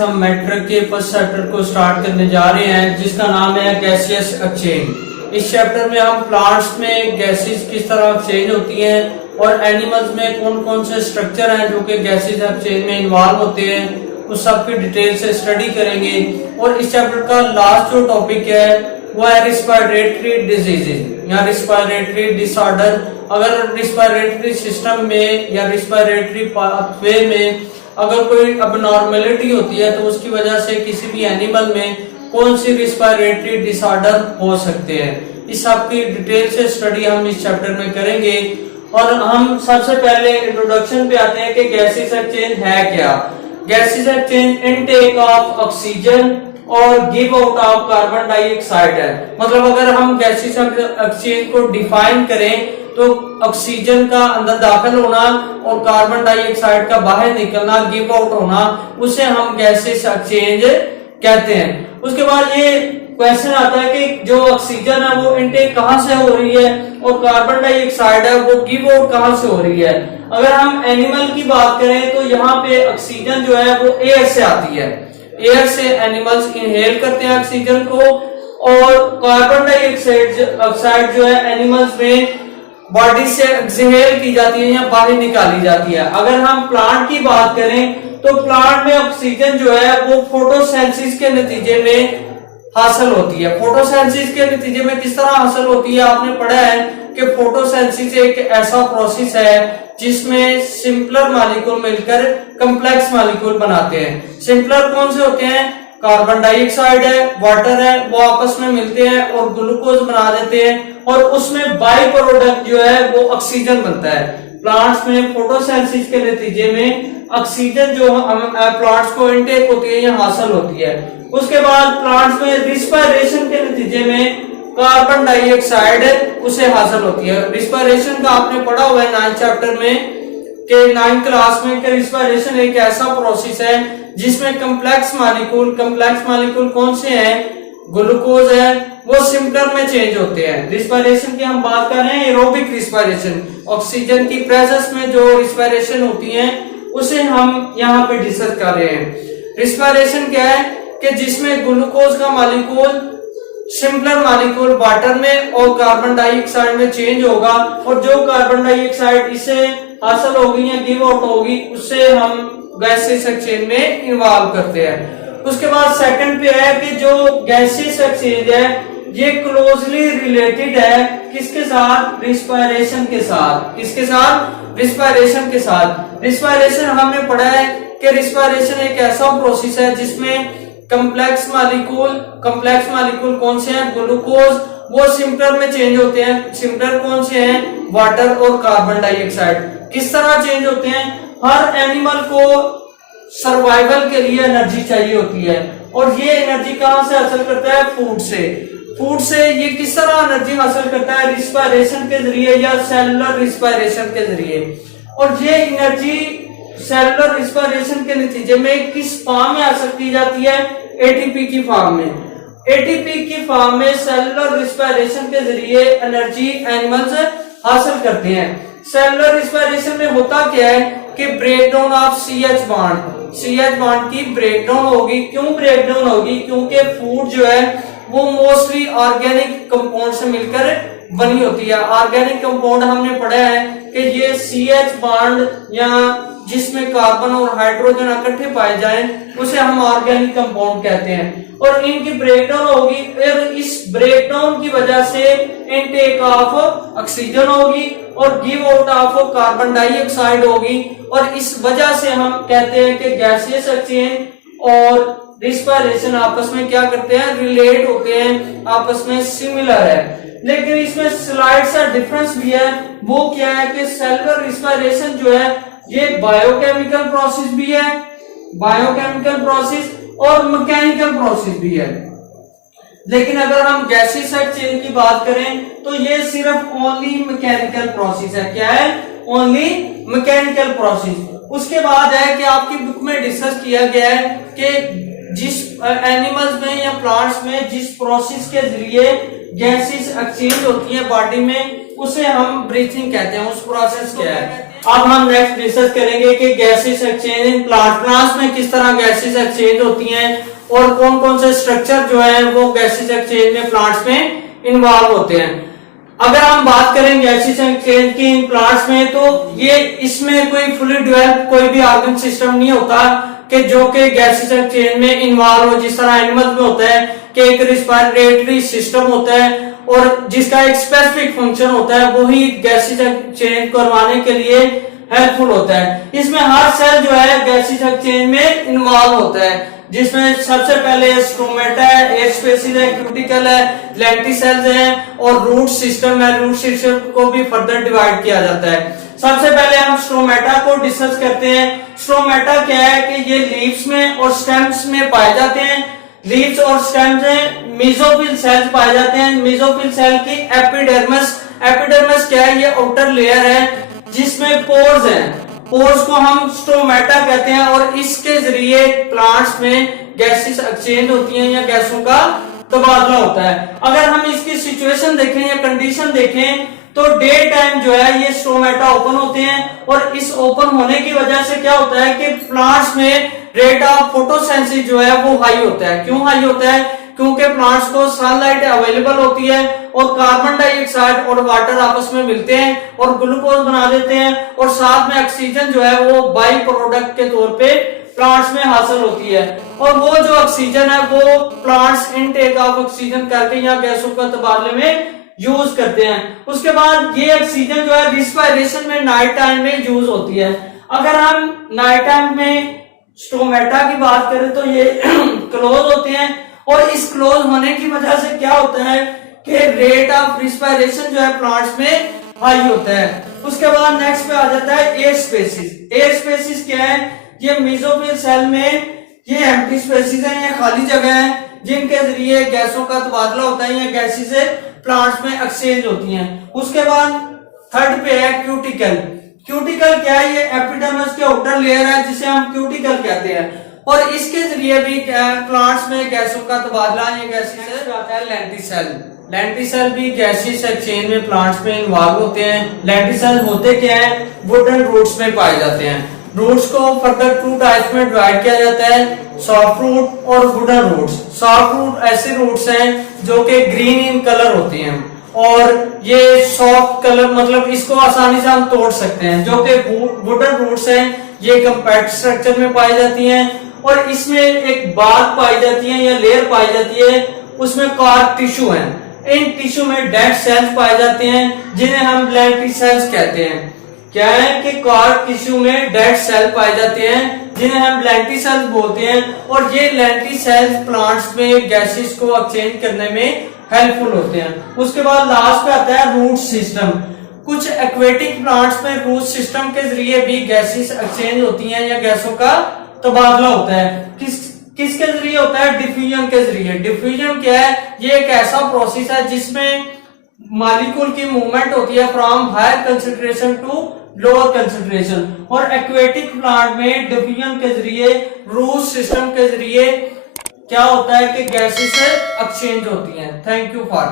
हम मैट्रिक के first chapter को स्टार्ट करने जा रहे हैं जिसका नाम है गैसियस एक्सचेंज। इस चैप्टर में हम प्लांट्स में गैसेस किस तरह एक्सचेंज होती हैं और एनिमल्स में कौन कौन से स्ट्रक्चर हैं जो कि गैसेस एक्सचेंज में इन्वॉल्व होते हैं उस सब की डिटेल से स्टडी करेंगे। और इस चैप्टर का लास्ट जो टॉपिक है वो है रिस्पिरेटरी डिजीजेज या रिस्पिरेटरी डिसऑर्डर। अगर रिस्पिरेटरी सिस्टम में या रिस्पिरेटरी पाथवे में अगर कोई अबनॉर्मेलिटी होती है तो उसकी वजह से किसी भी एनिमल में कौन सी रिस्पिरेटरी डिसऑर्डर हो सकते हैं, इस सब की डिटेल से स्टडी हम इस चैप्टर में करेंगे। और हम सबसे पहले इंट्रोडक्शन पे आते हैं कि गैसेस एक्सचेंज है क्या। Gases exchange intake of oxygen और give out of carbon dioxide है। मतलब अगर हम गैसेस एक्सचेंज को डिफाइन करें तो ऑक्सीजन का अंदर दाखिल होना और कार्बन डाइऑक्साइड का बाहर निकलना, गिव आउट होना, उसे हम गैसेस एक्सचेंज कहते हैं। उसके बाद ये क्वेश्चन आता है कि जो ऑक्सीजन है वो इनटेक कहां से हो रही है और कार्बन डाइऑक्साइड है वो गिव आउट कहां से हो रही है। अगर हम एनिमल की बात करें तो यहाँ पे ऑक्सीजन जो है वो एयर से आती है, एयर से एनिमल्स इनहेल करते हैं ऑक्सीजन को, और कार्बन डाइऑक्साइड जो है एनिमल्स में बॉडी से एक्सहेल की जाती है या बाहर निकाली जाती है। अगर हम प्लांट की बात करें तो प्लांट में ऑक्सीजन जो है वो फोटोसिंथेसिस के नतीजे में हासिल होती है। फोटोसिंथेसिस के नतीजे में किस तरह हासिल होती है, आपने पढ़ा है कि फोटोसिंथेसिस एक ऐसा प्रोसेस है जिसमें सिंपलर मॉलिक्यूल मिलकर कॉम्प्लेक्स मॉलिक्यूल बनाते हैं। सिंपलर कौन से होते हैं, कार्बन डाइऑक्साइड है, वाटर है, वो आपस में मिलते हैं और ग्लूकोज बना देते हैं और उसमें बाई प्रोडक्ट जो है वो ऑक्सीजन बनता है। प्लांट्स में फोटोसिंथेसिस के नतीजे में ऑक्सीजन जो हम प्लांट्स को इनटेक होती है या हासिल होती है। उसके बाद प्लांट्स में रिस्पिरेशन के नतीजे में कार्बन डाइऑक्साइड उसे हासिल होती है। रिस्पिरेशन का आपने पढ़ा हुआ है 9th चैप्टर में कि 9th क्लास में कि रिस्पिरेशन एक ऐसा प्रोसेस है जिसमें कॉम्प्लेक्स मॉलिक्यूल कौन से हैं, ग्लूकोज है, वो सिम्पलर में चेंज होते हैं। रिस्पिरेशन की हम बात कर रहे हैं एरोबिक रिस्पिरेशन, ऑक्सीजन की प्रेजेंस में जो रिस्पिरेशन होती है उसे हम यहाँ पे डिस्कस कर रहे हैं। रिस्पिरेशन क्या है कि जिसमें ग्लूकोज का मॉलिक्यूल सिंपलर मॉलिक्यूल वाटर में और कार्बन डाइऑक्साइड में चेंज होगा और जो कार्बन डाइऑक्साइड इसे हासिल होगी या गिव आउट होगी उससे हम गैसेस एक्सचेंज में इन्वॉल्व करते हैं। उसके बाद सेकंड पे है कि जो गैसेस एक्सचेंज है ये क्लोजली रिलेटेड है किसके साथ, रिस्पिरेशन के साथ। किसके साथ, रिस्पिरेशन के साथ। रिस्पिरेशन हमने पढ़ा है कि रिस्पिरेशन एक ऐसा प्रोसेस है जिसमें कॉम्प्लेक्स मॉलिक्यूल कौन से हैं, ग्लूकोज, वो सिम्पलर में चेंज होते हैं। सिम्पलर कौन से हैं, वाटर और कार्बन डाइऑक्साइड। किस तरह चेंज होते हैं, हर एनिमल को सर्वाइवल के लिए एनर्जी चाहिए होती है और ये एनर्जी कहां से हासिल करता है, फूड से। ये किस तरह एनर्जी हासिल करता है, रिस्पिरेशन के जरिए या सेलुलर रिस्पिरेशन के जरिए। और ये एनर्जी सेलुलर रिस्पिरेशन के नतीजे में किस फॉर्म में हासिल की जाती है, एटीपी की फॉर्म में। एटीपी की फॉर्म में सेलुलर रिस्पिरेशन के जरिए एनर्जी एनिमल्स हासिल करते हैं। सेलुलर रिस्पिरेशन में होता क्या है कि ब्रेकडाउन ऑफ सीएच बॉन्ड की ब्रेकडाउन होगी। क्यों ब्रेकडाउन होगी, क्योंकि फूड जो है वो मोस्टली ऑर्गेनिक कंपाउंड से मिलकर बनी होती है। ऑर्गेनिक कंपाउंड हमने पढ़ा है कि ये सीएच बॉन्ड या जिसमें कार्बन और हाइड्रोजन इकट्ठे पाए जाएं उसे हम ऑर्गेनिक कंपाउंड कहते हैं और इनकी ब्रेकडाउन होगी। फिर इस ब्रेकडाउन की वजह से इनटेक ऑफ ऑक्सीजन होगी और give out of carbon dioxide होगी और इस वजह से हम कहते हैं कि गैसियस एक्सचेंज और रिस्पिरेशन आपस में क्या करते हैं, रिलेट होते हैं, आपस में सिमिलर है। लेकिन इसमें स्लाइड सा डिफरेंस भी है। वो क्या है कि सेलुलर रिस्पिरेशन जो है ये बायोकेमिकल प्रोसेस भी है, बायोकेमिकल प्रोसेस और मैकेनिकल प्रोसेस भी है। लेकिन अगर हम गैसेस एक्सचेंज की बात करें तो ये सिर्फ ओनली मैकेनिकल प्रोसेस है। क्या है, ओनली मैकेनिकल प्रोसेस। उसके बाद है कि आपकी बुक में डिस्कस किया गया है कि जिस एनिमल्स में या प्लांट्स में जिस प्रोसेस के जरिए गैसेस एक्सचेंज होती है बॉडी में उसे हम ब्रीथिंग कहते हैं। उस प्रोसेस क्या है, अब हम नेक्स्ट डिस्कस करेंगे कि गैसेस एक्सचेंज इन प्लांट्स में किस तरह गैसेस एक्सचेंज होती हैं और कौन कौन से स्ट्रक्चर जो है वो गैसेस एक्सचेंज में प्लांट्स में इन्वॉल्व होते हैं। अगर हम बात करें गैसेस एक्सचेंज की इन प्लांट्स में, तो ये इसमें कोई फुली डेवलप कोई भी ऑर्गन सिस्टम नहीं होता कि जो कि गैसेस एक्सचेंज में इन्वॉल्व हो। जिस तरह एनिमल में होता है कि एक रिस्पिरेटरी सिस्टम होता है और जिसका एक स्पेसिफिक फंक्शन होता है, वही गैसेस एक्सचेंज करवाने के लिए हेल्पफुल होता है। इसमें हर सेल जो है गैसेस एक्सचेंज में इन्वॉल्व होता है, जिसमें सबसे पहले स्ट्रोमेटा है, एयर स्पेसिस है, क्यूटिकल है, लेंटिसेल्स हैं और रूट सिस्टम है। रूट सिस्टम को भी फर्दर डिवाइड किया जाता है। सबसे पहले हम स्ट्रोमेटा को डिस्कस करते हैं। स्ट्रोमेटा क्या है कि ये लीव्स में और स्टेम्स में पाए जाते हैं। लीव्स और स्टेम्स में मेसोफिल सेल्स पाए जाते हैं। मेसोफिल सेल की एपिडर्मिस, एपिडर्मिस क्या है, ये आउटर लेयर है जिसमें पोर्स हैं। पोर्स को हम स्ट्रोमेटा कहते हैं और इसके जरिए प्लांट्स में गैसेस एक्सचेंज होती हैं या गैसों का तबादला होता है। अगर हम इसकी सिचुएशन देखें या कंडीशन देखें तो डे टाइम जो है ये स्ट्रोमेटा ओपन होते हैं और इस ओपन होने की वजह से क्या होता है कि प्लांट्स में रेट ऑफ फोटोसिंथेसिस जो है वो हाई होता है। क्यों हाई होता है? क्योंकि प्लांट्स को सनलाइट अवेलेबल होती है और कार्बन डाइऑक्साइड और वाटर आपस में मिलते हैं और ग्लूकोज बना देते हैं और साथ में ऑक्सीजन जो है वो बाई प्रोडक्ट के तौर पे प्लांट्स में हासिल होती है। और वो जो ऑक्सीजन है वो प्लांट्स इनटेक ऑफ ऑक्सीजन करके या गैसों का तबादले में यूज करते हैं। उसके बाद ये ऑक्सीजन जो है रिस्पिरेशन में नाइट टाइम में यूज होती है। अगर हम नाइट टाइम में स्ट्रोमेटा की बात करें तो ये क्लोज होते हैं और इस क्लोज होने की वजह से क्या होता है कि रेट ऑफ रिस्पिरेशन जो है प्लांट्स में हाई होता है। उसके बाद नेक्स्ट पे आ जाता है एयर स्पेसिस। एयर स्पेसिस क्या है? ये मेसोफिल सेल में ये एम्प्टी स्पेसिस है, ये खाली जगह है जिनके जरिए गैसों का तबादला होता है या गैसेस प्लांट्स में एक्सचेंज होती हैं। उसके बाद थर्ड पे है क्यूटिकल। क्यूटिकल क्या है? ये एपिडर्मिस के आउटर लेयर है जिसे हम क्यूटिकल कहते हैं और इसके जरिए भी प्लांट्स में गैसों का तबादला या गैसेस आता है। लेंटिसेल, लेंटिसेल भी गैसेस एक्सचेंज में प्लांट्स में इन्वॉल्व होते हैं। लेंटिसेल होते क्या है? वुडन रूट्स में पाए जाते हैं। रूट्स को फर्दर टू टाइप्स में डिवाइड किया जाता है, सॉफ्ट रूट और वुडन रूट्स। सॉफ्ट रूट ऐसे रूट्स हैं जो कि ग्रीन इन कलर होती हैं और ये सॉफ्ट कलर मतलब इसको आसानी से हम तोड़ सकते हैं। जो कि वुडन रूट्स हैं ये कंपैक्ट स्ट्रक्चर में पाई जाती हैं और इसमें एक बात पाई जाती है या लेयर पाई जाती है, उसमें कार्प टिश्यू है। इन टिश्यू में डेड सेल्स पाए जाते हैं जिन्हें हम लेंटिसेल्स कहते हैं। क्या है कि कार्प टिश्यू में डेड सेल पाए जाते हैं जिन्हें हम लेंटिसेल्स बोलते हैं और ये लेंटिसेल्स प्लांट्स में गैसेस को एक्सचेंज करने में हेल्पफुल होते हैं। उसके बाद लास्ट पे आता है रूट सिस्टम। कुछ एक्वेटिक प्लांट्स में रूट सिस्टम के जरिए भी गैसेस एक्सचेंज होती हैं या गैसों का तबादला होता है। किसके जरिए होता है? डिफ्यूजन के जरिए। डिफ्यूजन क्या है? ये एक ऐसा प्रोसेस है जिसमें मॉलिक्यूल की मूवमेंट होती है from higher concentration to lower concentration और एक्वेटिक प्लांट में डिफ्यूजन के जरिए रूट सिस्टम के जरिए क्या होता है कि गैसेस एक्सचेंज होती हैं। Thank you for